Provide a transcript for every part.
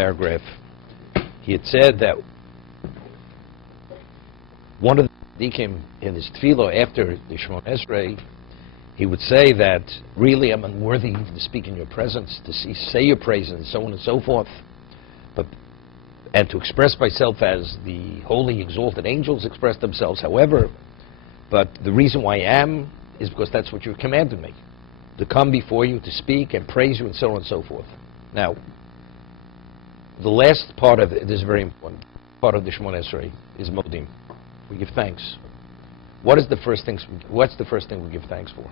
paragraph, he had said that one of the tzaddikim in his tefillah after the Shemona Esrei, he would say that really I'm unworthy to speak in your presence, to say your praises and so on and so forth, and to express myself as the holy exalted angels express themselves, however, but the reason why I am is because that's what you commanded me, to come before you, to speak and praise you and so on and so forth. Now, the last part of it, this is very important, part of the Shemona Esrei is Modim. We give thanks. What's the first thing we give thanks for?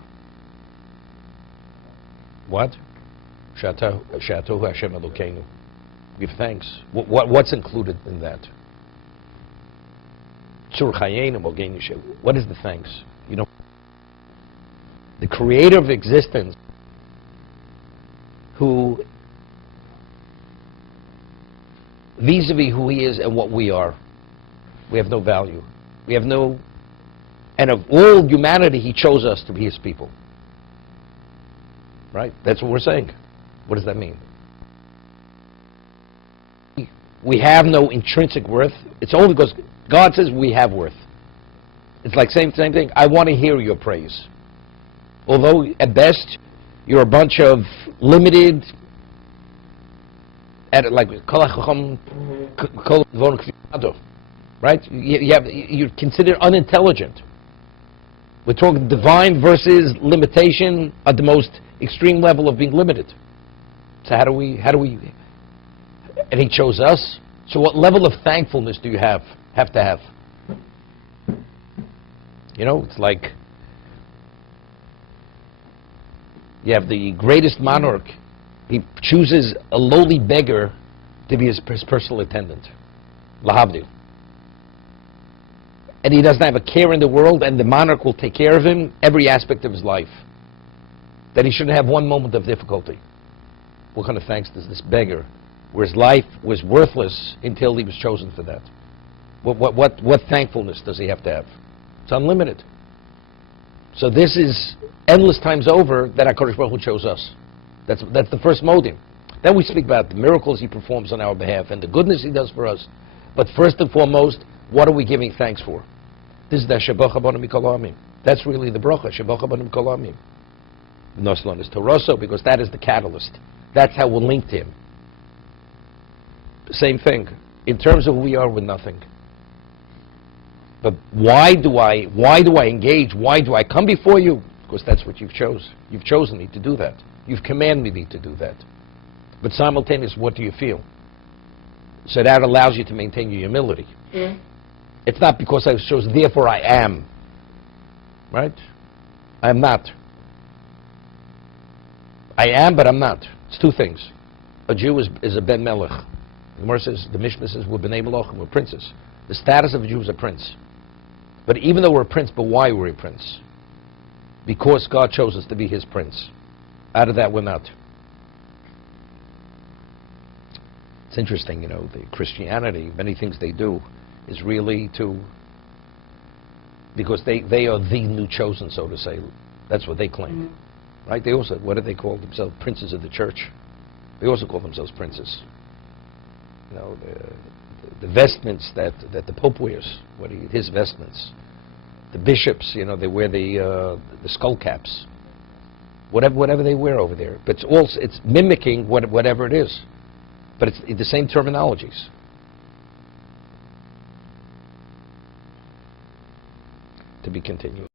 What? Shatohu Hashem Elokeinu. Give thanks. What's included in that? What is the thanks? You know, the creator of existence, who vis-a-vis who he is and what we are, we have no value. We have no, and of all humanity, he chose us to be his people. Right? That's what we're saying. What does that mean? We have no intrinsic worth. It's only because God says we have worth. It's like same thing. I want to hear your praise. Although at best you're a bunch of limited, right? You're considered unintelligent. We're talking divine versus limitation at the most extreme level of being limited. So how do we? And he chose us. So what level of thankfulness do you have to have? You know, it's like you have the greatest monarch. He chooses a lowly beggar to be his personal attendant. Lahavdil. And he doesn't have a care in the world, and the monarch will take care of him every aspect of his life. That he shouldn't have one moment of difficulty. What kind of thanks does this beggar, where his life was worthless until he was chosen for that? What thankfulness does he have to have? It's unlimited. So this is endless times over that HaKadosh Baruch Hu chose us. That's the first modim. Then we speak about the miracles he performs on our behalf and the goodness he does for us. But first and foremost, what are we giving thanks for? This is the Shabbat Chabonim Mikol Ha'amim. That's really the bracha, Shabbat Chabonim Mikol Ha'amim. Noslan is Toroso, because that is the catalyst. That's how we're linked to him. Same thing. In terms of who we are, we're nothing. But why do I engage? Why do I come before you? Because that's what you've chosen. You've chosen me to do that. You've commanded me to do that. But simultaneously, what do you feel? So that allows you to maintain your humility. It's not because I was chosen, therefore I am. Right? I am not. I am, but I'm not. It's two things. A Jew is a ben melech. The Gemara says, the Mishnah says, we're b'nei melachim, we're princes. The status of a Jew is a prince. But even though we're a prince, but why we're a prince? Because God chose us to be his prince. Out of that, we're not. It's interesting, you know, the Christianity, many things they do is really because they are the new chosen, so to say. That's what they claim. Right? They also, what do they call themselves? Princes of the church. They also call themselves princes. You know, the vestments that the Pope wears, his vestments. The bishops, you know, they wear the skull caps. Whatever they wear over there. But it's mimicking whatever it is. But it's the same terminologies. To be continued.